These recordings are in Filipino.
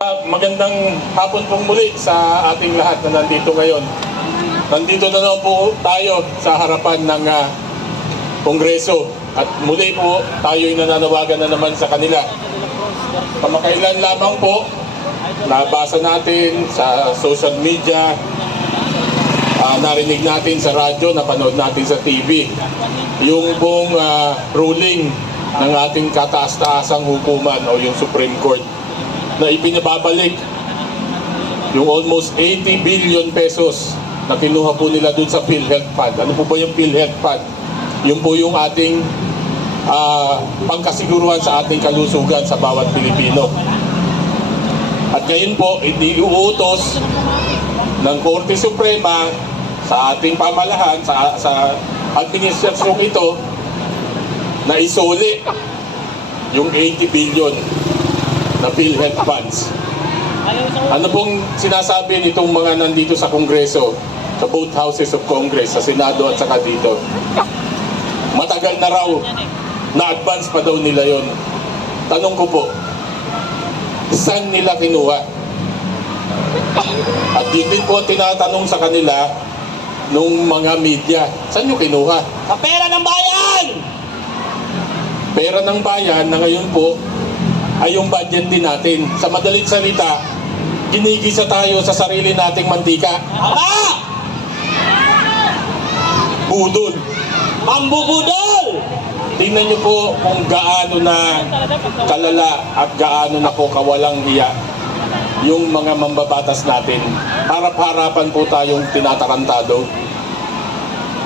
Magandang hapon pong muli sa ating lahat na nandito ngayon. Nandito na naman po tayo sa harapan ng Kongreso at muli po tayo'y nananawagan na naman sa kanila. Kamakailan lamang po, nabasa natin sa social media, narinig natin sa radyo, napanood natin sa TV, yung pong ruling ng ating kataas-taasang hukuman o yung Supreme Court na ipinababalik yung almost 80 billion pesos na kinuha po nila dun sa PhilHealth Fund. Ano po ba yung PhilHealth Fund? Yun po yung ating pangkasiguruhan sa ating kalusugan sa bawat Pilipino. At ngayon po, iniuutos ng Korte Suprema sa ating pamalahan, sa administrasyong ito, na isuli yung 80 billion na PhilHealth funds. Ano pong sinasabi nitong mga nandito sa Kongreso, sa both houses of Congress, sa Senado at saka dito? Matagal na raw, na-advance pa daw nila yon. Tanong ko po, saan nila kinuha? At yun din po tinatanong sa kanila nung mga media, saan nyo kinuha? Sa pera ng bayan! Pera ng bayan na ngayon po ay yung budget din natin. Sa madaling salita, ginigisa tayo sa sarili nating mantika. Tama! Budol. Mambubudol! Tingnan nyo po kung gaano na kalala at gaano na po kawalang hiya yung mga mambabatas natin. Harap-harapan po tayong tinatarantado.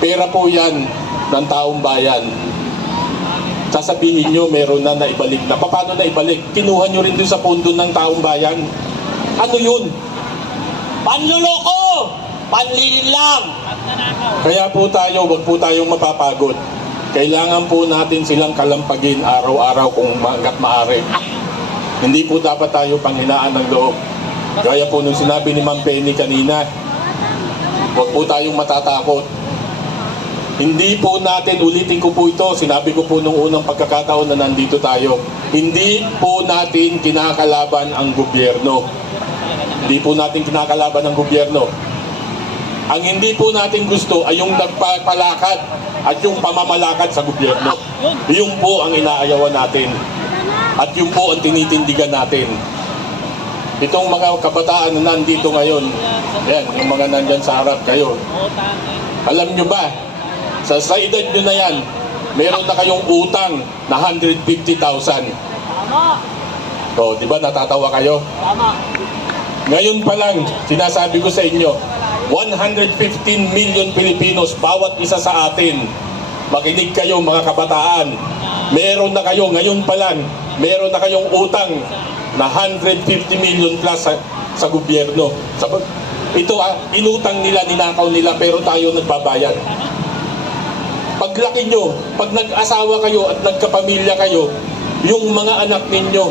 Pera po yan ng taong bayan. Sasabihin nyo meron na naibalik na. Paano naibalik? Kinuha nyo rin dun sa pondo ng taong bayan. Ano yun? Panluloko! Panlilinlang! Kaya po tayo, wag po tayong mapapagod. Kailangan po natin silang kalampagin araw-araw kung hanggat maaari. Hindi po dapat tayo panghinaan ng loob. Gaya po nung sinabi ni Ma'am Penny kanina, wag po tayong matatakot. Hindi po natin, ulitin ko po ito, sinabi ko po nung unang pagkakataon na nandito tayo, hindi po natin kinakalaban ang gobyerno. Hindi po natin kinakalaban ang gobyerno. Ang hindi po natin gusto ay yung nagpapalakad at yung pamamalakad sa gobyerno. Yung po ang inaayawan natin. At yung po ang tinitindigan natin. Itong mga kabataan na nandito ngayon, yan, yung mga nandyan sa harap kayo, alam nyo ba, sa edad nyo na yan, meron na kayong utang na 150,000. Tama! O, di ba natatawa kayo? Tama! Ngayon pa lang, sinasabi ko sa inyo, 115 million Pilipinos, bawat isa sa atin. Makinig kayo mga kabataan. Meron na kayo, ngayon pa lang, meron na kayong utang na 150 million plus sa gobyerno. Ito, inutang nila, ninakaw nila, pero tayo nagbabayad. Paglaki nyo, pag nag-asawa kayo at nagkapamilya kayo, yung mga anak ninyo,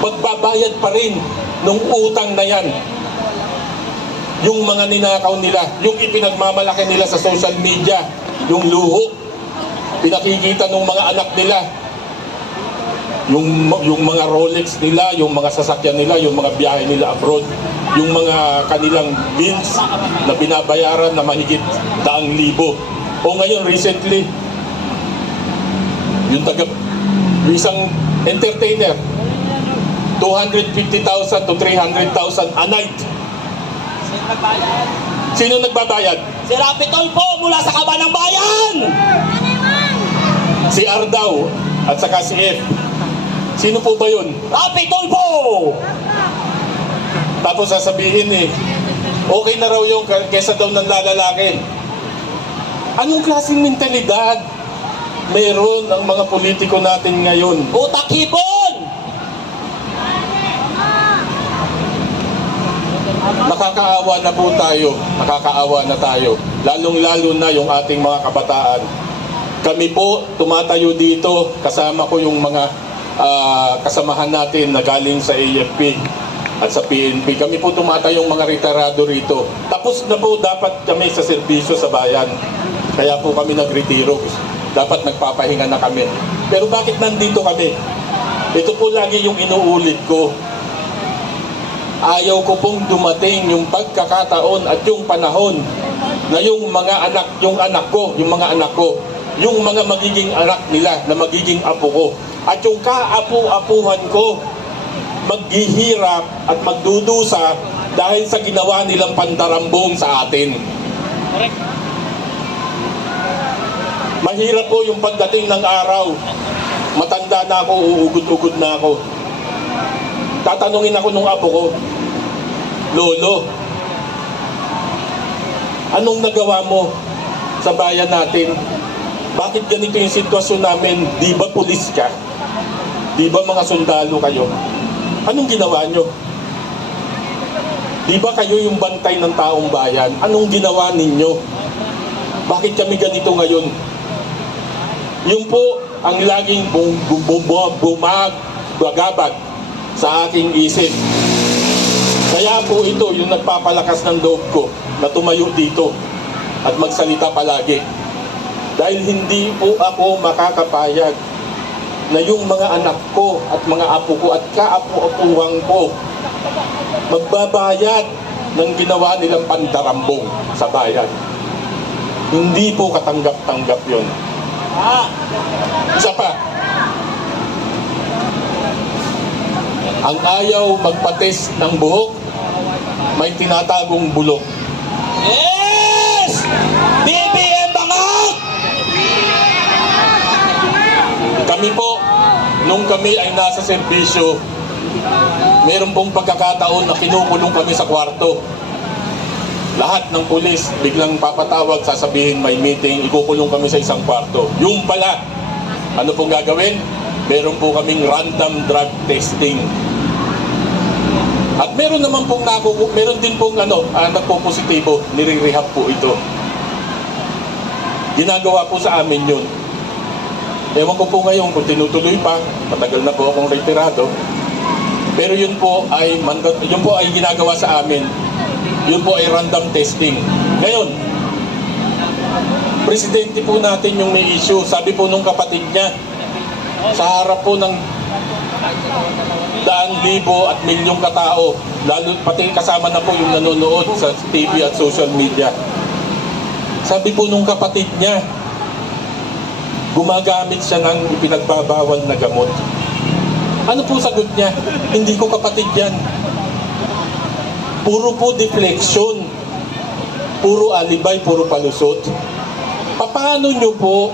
magbabayad pa rin ng utang na yan. Yung mga ninakaw nila, yung ipinagmamalaki nila sa social media, yung luho, pinakikita ng mga anak nila, yung mga Rolex nila, yung mga sasakyan nila, yung mga biyahe nila abroad, yung mga kanilang bills na binabayaran na mahigit 100,000. O ngayon, recently, yung isang entertainer, 250,000 to 300,000 a night. Sino nagbayad? Sino nagbabayad? Si Rapi Tulfo mula sa Kaban ng Bayan! Si Ardaw at saka si F. Sino po ba yun? Rapi Tulfo! Tapos sasabihin okay na raw yung kesa daw ng lalaki. Anong klaseng mentalidad meron ang mga politiko natin ngayon? Utak hipon! Nakakaawa na po tayo. Nakakaawa na tayo. Lalong-lalo na yung ating mga kabataan. Kami po tumatayo dito. Kasama ko yung mga kasamahan natin na galing sa AFP at sa PNP. Kami po tumatayong mga retirado rito. Tapos na po dapat kami sa serbisyo sa bayan. Kaya po kami nagretiro. Dapat nagpapahinga na kami. Pero bakit nandito kami? Ito po lagi yung inuulit ko. Ayaw ko pong dumating yung pagkakataon at yung panahon na yung mga anak, yung anak ko, yung mga anak ko, yung mga magiging anak nila na magiging apo ko, at yung kaapu-apuhan ko maghihirap at magdudusa dahil sa ginawa nilang pandarambong sa atin. Mahirap po yung pagdating ng araw. Matanda na ako, uugod-ugod na ako. Tatanungin ako nung apo ko, Lolo, anong nagawa mo sa bayan natin? Bakit ganito yung sitwasyon namin? Di ba pulis ka? Di ba mga sundalo kayo? Anong ginawa nyo? Di ba kayo yung bantay ng taong bayan? Anong ginawa ninyo? Bakit kami ganito ngayon? Yung po ang laging bumagabag sa aking isip. Kaya po ito yung nagpapalakas ng loob ko na tumayo dito at magsalita palagi. Dahil hindi po ako makakapayag na yung mga anak ko at mga apo ko at kaapu-apuhan ko magbabayad ng ginawa nilang pandarambong sa bayan. Hindi po katanggap-tanggap yun. Isa pa, ang ayaw magpates ng buhok, may tinatagong bulok. Yes! BBM Bangag! Kami po, nung kami ay nasa serbisyo, meron pong pagkakataon na kinukulong kami sa kwarto. Lahat ng pulis biglang papatawag, sasabihin may meeting, ikukulong kami sa isang kwarto. Yung pala, ano pong gagawin? Meron po kaming random drug testing. At meron naman pong meron din pong nagpo-positibo, nire-rehab po ito. Ginagawa po sa amin yun. Ewan ko po ngayon kung tinutuloy pa, matagal na po akong retirado. Pero yun po ay ginagawa sa amin. Yun po ay random testing. Ngayon, presidente po natin yung may issue. Sabi po nung kapatid niya, sa harap po ng daan libo at milyong katao, lalo pati kasama na po yung nanonood sa TV at social media. Sabi po nung kapatid niya, gumagamit siya ng ipinagbabawal na gamot. Ano po sagot niya? Hindi ko kapatid yan. Puro po deflection, puro alibay, puro palusot. Paano nyo po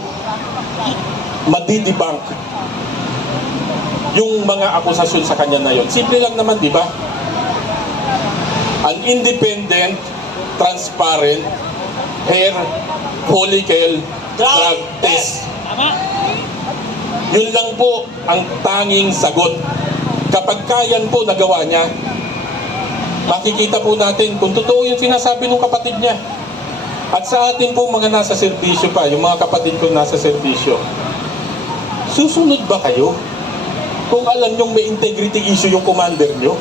madidebank yung mga akusasyon sa kanya na yun? Simple lang naman, di ba? An independent, transparent, hair follicle drug test. Yun lang po ang tanging sagot. Kapag kayan po nagawa niya, makikita po natin kung totoo yung sinasabi ng kapatid niya. At sa atin po mga nasa serbisyo pa, yung mga kapatid ko nasa serbisyo, susunod ba kayo? Kung alam nyong may integrity issue yung commander nyo,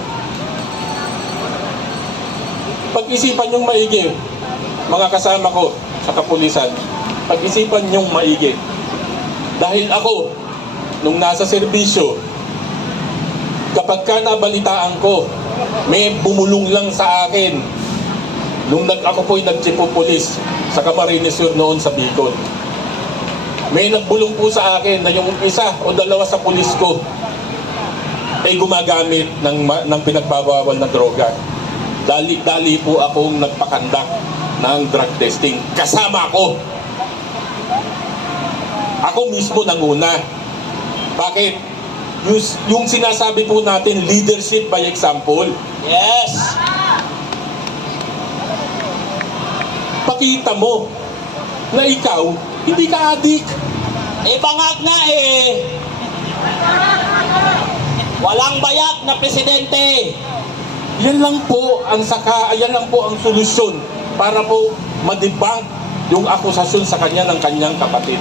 pag-isipan nyong maigi, mga kasama ko sa kapulisan, pag-isipan nyong maigi. Dahil ako, nung nasa serbisyo, kapag ka nabalitaan ko, may bumulong lang sa akin nung ako po'y nag-chief of police sa Camarines Sur noon sa Bicol. May nagbulong po sa akin na yung isa o dalawa sa pulis ko ay gumagamit ng pinagbabawal na droga. Dali po akong nagpakandak ng drug testing. Kasama ko. Ako mismo nanguna. Bakit? Yung sinasabi po natin, leadership by example. Yes! Pakita mo na ikaw, hindi ka adik. Bangag na walang bayak na presidente. Yan lang po ang solusyon para po ma-debunk yung akusasyon sa kanya ng kanyang kapatid.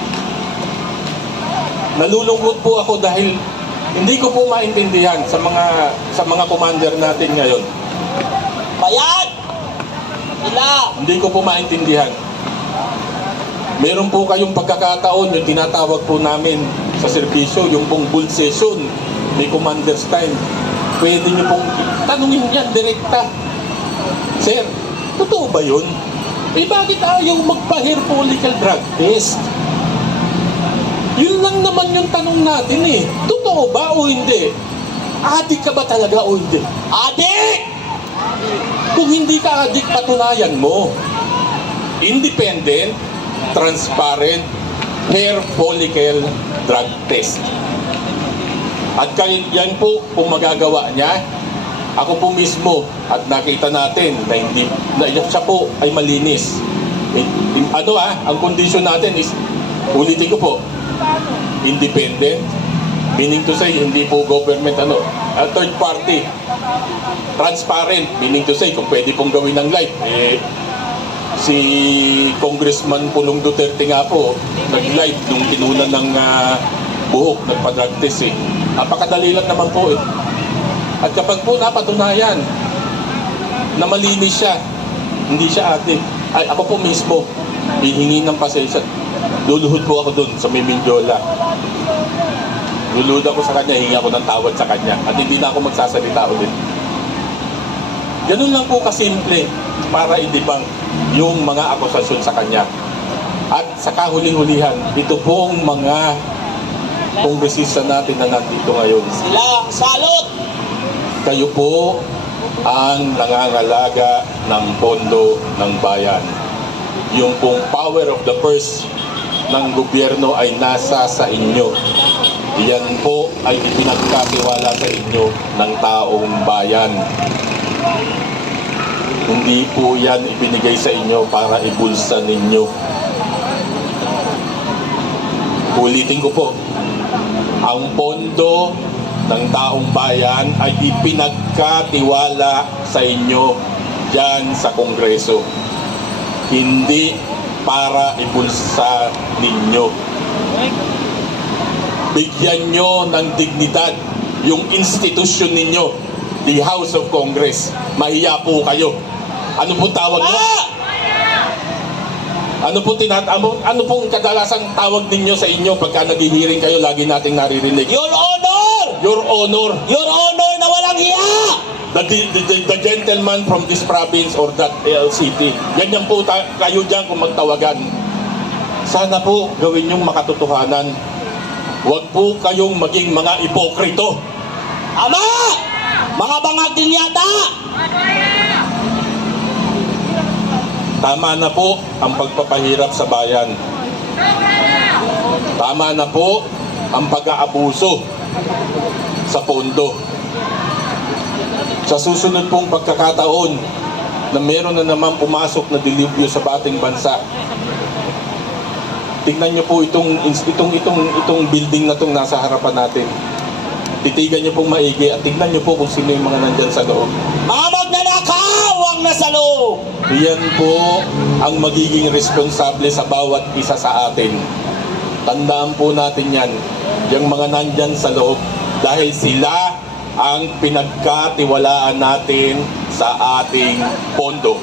Nalulungkot po ako dahil hindi ko po maintindihan sa mga commander natin ngayon. Bayad! Sila! Hindi ko po maintindihan. Meron po kayong pagkakataon, yung tinatawag po namin sa serbisyo, yung pong bull session, may commander's time. Pwede nyo pong tanungin yan direkta. Sir, totoo ba yun? Eh bakit ayaw magpa-hair follicle drug test? Yun lang naman yung tanong natin eh. Totoo ba o hindi? Adik ka ba talaga o hindi? Adik! Kung hindi ka adik, patunayan mo. Independent, transparent, hair follicle drug test. At yan po, kung magagawa niya, ako po mismo, at nakita natin na hindi, na siya po ay malinis. Ang kondisyon natin is, ulitin ko po, independent, meaning to say, hindi po government, third party, transparent, meaning to say, kung pwede pong gawin ng live, si Congressman Pulong Duterte nga po, nag-live nung kinunan ng buhok, nagpa-drug test eh. Napakadali lang naman po eh. At kapag po napatunayan na malinis siya, hindi siya adik, ay ako po mismo, hihingi ng pasensya. Luluhod po ako doon sa Mindiola. Luluhod ako sa kanya, hihingi ako ng tawad sa kanya. At hindi na ako magsasalita ulit. Ganun lang po kasimple para i-debunk yung mga akusasyon sa kanya. At sa kahuli-hulihan, ito pong mga kongresista natin na nandito ngayon. Sila ang salot! Kayo po ang nangangalaga ng pondo ng bayan. Yung pong power of the purse ng gobyerno ay nasa sa inyo. Yan po ay ipinagkatiwala sa inyo ng taong bayan. Hindi po yan ibinigay sa inyo para ibulsa ninyo. Ulitin ko po, ang pondo ng taong bayan ay ipinagkatiwala sa inyo dyan sa Kongreso. Hindi para ibulsa ninyo. Bigyan nyo ng dignidad yung institusyon ninyo, the House of Congress. Mahiya po kayo. Ano po tawag nyo? Ano pong kadalasang tawag ninyo sa inyo pagka naghihiring kayo, lagi nating naririnig? Your Honor! Your Honor. Your Honor na walang hiya! The gentleman from this province or that city. Ganyan po kayo dyan kung magtawagan. Sana po gawin yung makatotohanan. Huwag po kayong maging mga ipokrito. Ama! Mga bangag din yata! Tama na po ang pagpapahirap sa bayan. Tama na po ang pag-aabuso sa pondo. Sa susunod pong pagkakataon na meron na naman pumasok na dilubyo sa ating bansa, tingnan niyo po itong building na itong nasa harapan natin. Titigan niyo pong maigi at tingnan niyo po kung sino yung mga nandyan sa loob. Mga magnanakaw ang nasa loob! Yan po ang magiging responsable sa bawat isa sa atin. Tandaan po natin yan, yung mga nandyan sa loob, dahil sila ang pinagkatiwalaan natin sa ating pondo.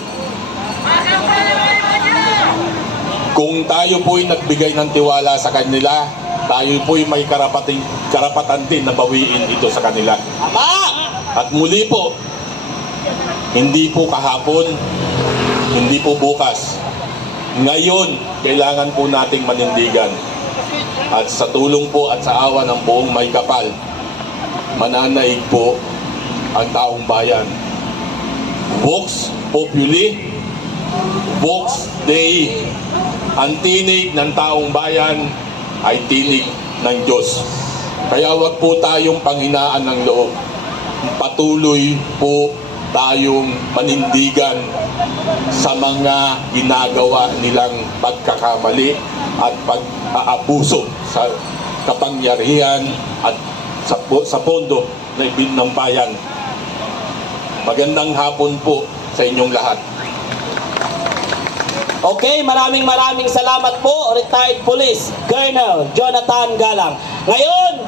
Kung tayo po'y nagbigay ng tiwala sa kanila, tayo po'y may karapatan din na bawiin ito sa kanila. Ama! At muli po, hindi po kahapon, hindi po bukas. Ngayon, kailangan po nating manindigan. At sa tulong po at sa awa ng buong may kapal, mananaig po ang taong bayan. Vox Populi, Vox Dei. Ang tinig ng taong bayan ay tinig ng Diyos. Kaya wag po tayong panghinaan ng loob. Patuloy po tayong manindigan sa mga ginagawa nilang pagkakamali at pag-aabuso sa kapangyarihan at sa pondo ng bayan. Magandang hapon po sa inyong lahat. Okay, maraming salamat po, retired police Colonel Jonathan Galang. Ngayon,